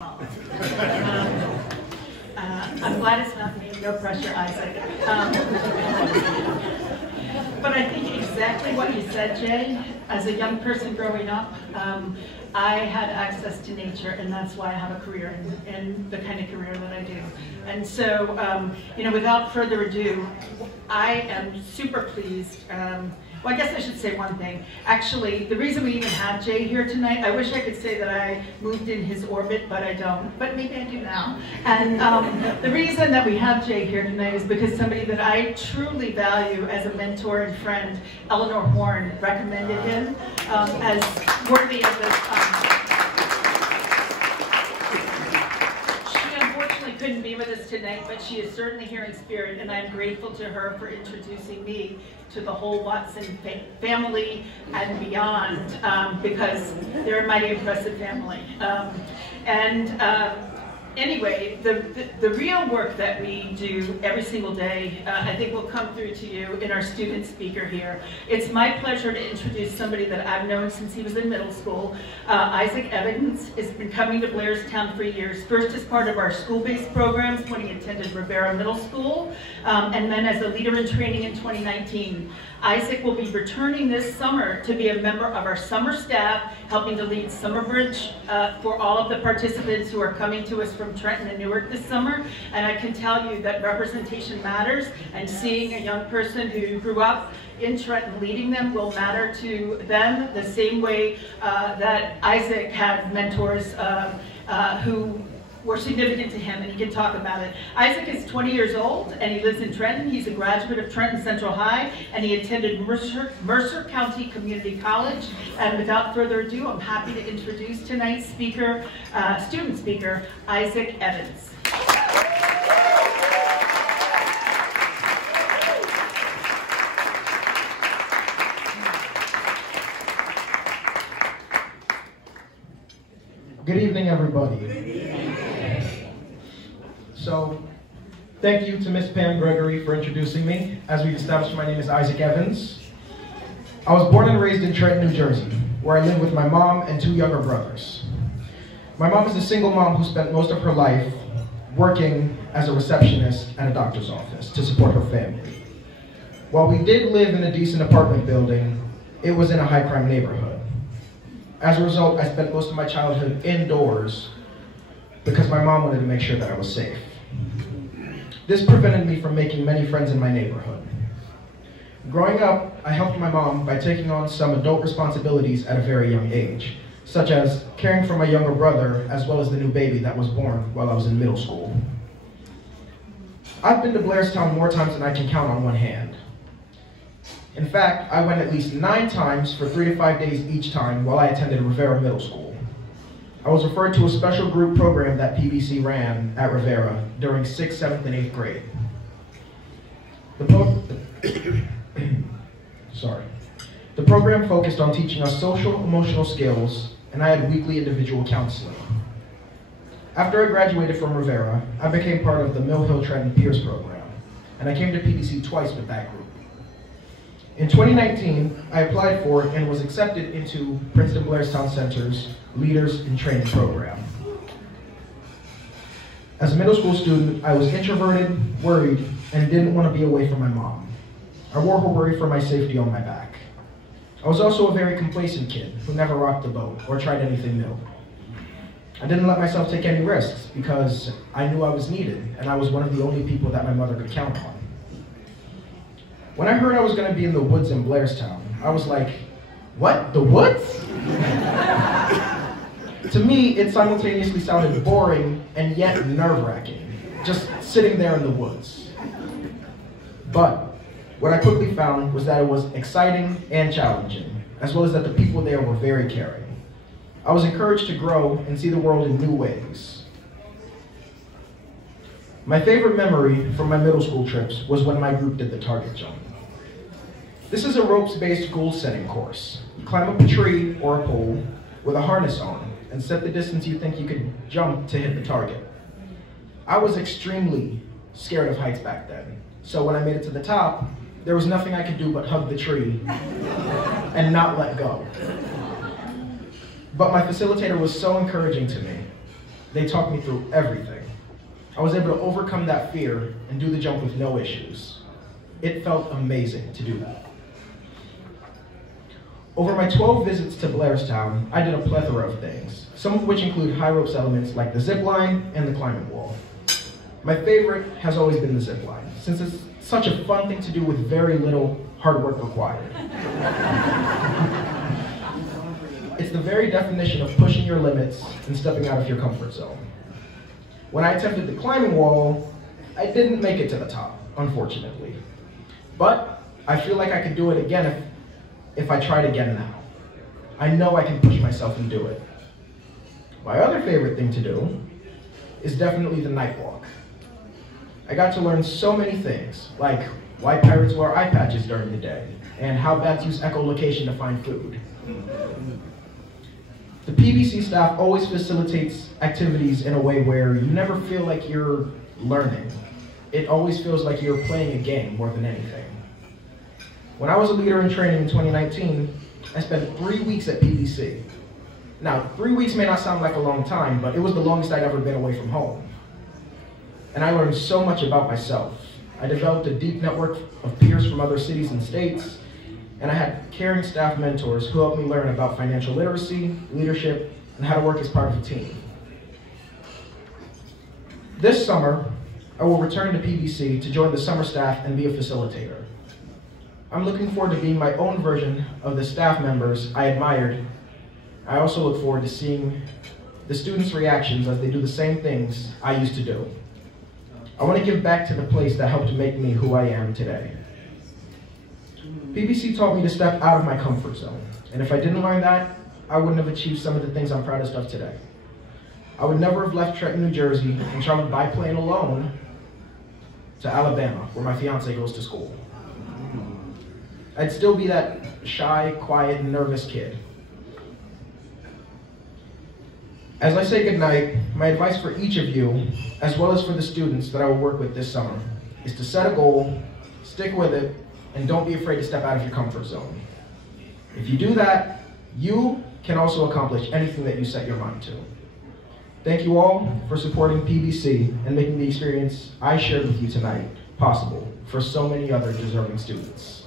I'm glad it's not me, no pressure, Isaac. But I think exactly what you said, Jay. As a young person growing up, I had access to nature, and that's why I have a career in the kind of career that I do. And so, without further ado, I am super pleased. Well, I guess I should say one thing. Actually, the reason we even have Jay here tonight, I wish I could say that I moved in his orbit, but I don't. But maybe I do now. And the reason that we have Jay here tonight is because somebody that I truly value as a mentor and friend, Eleanor Horn, recommended him as worthy of this. She unfortunately couldn't be with us tonight, but she is certainly here in spirit, and I'm grateful to her for introducing me to the whole Watson family and beyond, because they're a mighty impressive family. Anyway, the real work that we do every single day, I think will come through to you in our student speaker here. It's my pleasure to introduce somebody that I've known since he was in middle school. Issac Evans has been coming to Blairstown for years, first as part of our school-based programs when he attended Rivera Middle School, and then as a leader in training in 2019. Isaac will be returning this summer to be a member of our summer staff, helping to lead Summer Bridge for all of the participants who are coming to us from Trenton and Newark this summer. And I can tell you that representation matters, and seeing a young person who grew up in Trenton leading them will matter to them the same way that Isaac had mentors who were significant to him, and he can talk about it. Isaac is 20 years old, and he lives in Trenton. He's a graduate of Trenton Central High, and he attended Mercer County Community College. And without further ado, I'm happy to introduce tonight's speaker, student speaker, Issac Evans. Good evening, everybody. So, thank you to Miss Pam Gregory for introducing me. As we've established, my name is Issac Evans. I was born and raised in Trenton, New Jersey, where I live with my mom and two younger brothers. My mom is a single mom who spent most of her life working as a receptionist at a doctor's office to support her family. While we did live in a decent apartment building, it was in a high-crime neighborhood. As a result, I spent most of my childhood indoors because my mom wanted to make sure that I was safe. This prevented me from making many friends in my neighborhood. Growing up, I helped my mom by taking on some adult responsibilities at a very young age, such as caring for my younger brother as well as the new baby that was born while I was in middle school. I've been to Blairstown more times than I can count on one hand. In fact, I went at least 9 times for 3 to 5 days each time while I attended Rivera Middle School. I was referred to a special group program that PBC ran at Rivera during 6th, 7th, and 8th grade. The program focused on teaching us social, emotional skills, and I had weekly individual counseling. After I graduated from Rivera, I became part of the Mill Hill Trenton Peers program, and I came to PBC twice with that group. In 2019, I applied for and was accepted into Princeton-Blairstown Center's Leaders in Training program. As a middle school student, I was introverted, worried, and didn't want to be away from my mom. I wore her worry for my safety on my back. I was also a very complacent kid who never rocked the boat or tried anything new. I didn't let myself take any risks because I knew I was needed, and I was one of the only people that my mother could count on. When I heard I was going to be in the woods in Blairstown, I was like, what? The woods? To me, it simultaneously sounded boring and yet nerve-wracking, just sitting there in the woods. But what I quickly found was that it was exciting and challenging, as well as that the people there were very caring. I was encouraged to grow and see the world in new ways. My favorite memory from my middle school trips was when my group did the target jump. This is a ropes-based goal-setting course. You climb up a tree or a pole with a harness on and set the distance you think you could jump to hit the target. I was extremely scared of heights back then, so when I made it to the top, there was nothing I could do but hug the tree and not let go. But my facilitator was so encouraging to me They talked me through everything. I was able to overcome that fear and do the jump with no issues. It felt amazing to do that. Over my 12 visits to Blairstown, I did a plethora of things, some of which include high ropes elements like the zip line and the climbing wall. My favorite has always been the zip line, since it's such a fun thing to do with very little hard work required. It's the very definition of pushing your limits and stepping out of your comfort zone. When I attempted the climbing wall, I didn't make it to the top, unfortunately. But I feel like I could do it again if I tried again now. I know I can push myself and do it. My other favorite thing to do is definitely the night walk. I got to learn so many things, like why pirates wear eye patches during the day, and how bats use echolocation to find food. The PBC staff always facilitates activities in a way where you never feel like you're learning. It always feels like you're playing a game more than anything. When I was a leader in training in 2019, I spent 3 weeks at PBC. Now, 3 weeks may not sound like a long time, but it was the longest I'd ever been away from home. And I learned so much about myself. I developed a deep network of peers from other cities and states, and I had caring staff mentors who helped me learn about financial literacy, leadership, and how to work as part of a team. This summer, I will return to PBC to join the summer staff and be a facilitator. I'm looking forward to being my own version of the staff members I admired. I also look forward to seeing the students' reactions as they do the same things I used to do. I want to give back to the place that helped make me who I am today. PBC taught me to step out of my comfort zone, and if I didn't learn that, I wouldn't have achieved some of the things I'm proudest of today. I would never have left Trenton, New Jersey, and traveled by plane alone to Alabama, where my fiance goes to school. I'd still be that shy, quiet, and nervous kid. As I say goodnight, my advice for each of you, as well as for the students that I will work with this summer, is to set a goal, stick with it, and don't be afraid to step out of your comfort zone. If you do that, you can also accomplish anything that you set your mind to. Thank you all for supporting PBC and making the experience I shared with you tonight possible for so many other deserving students.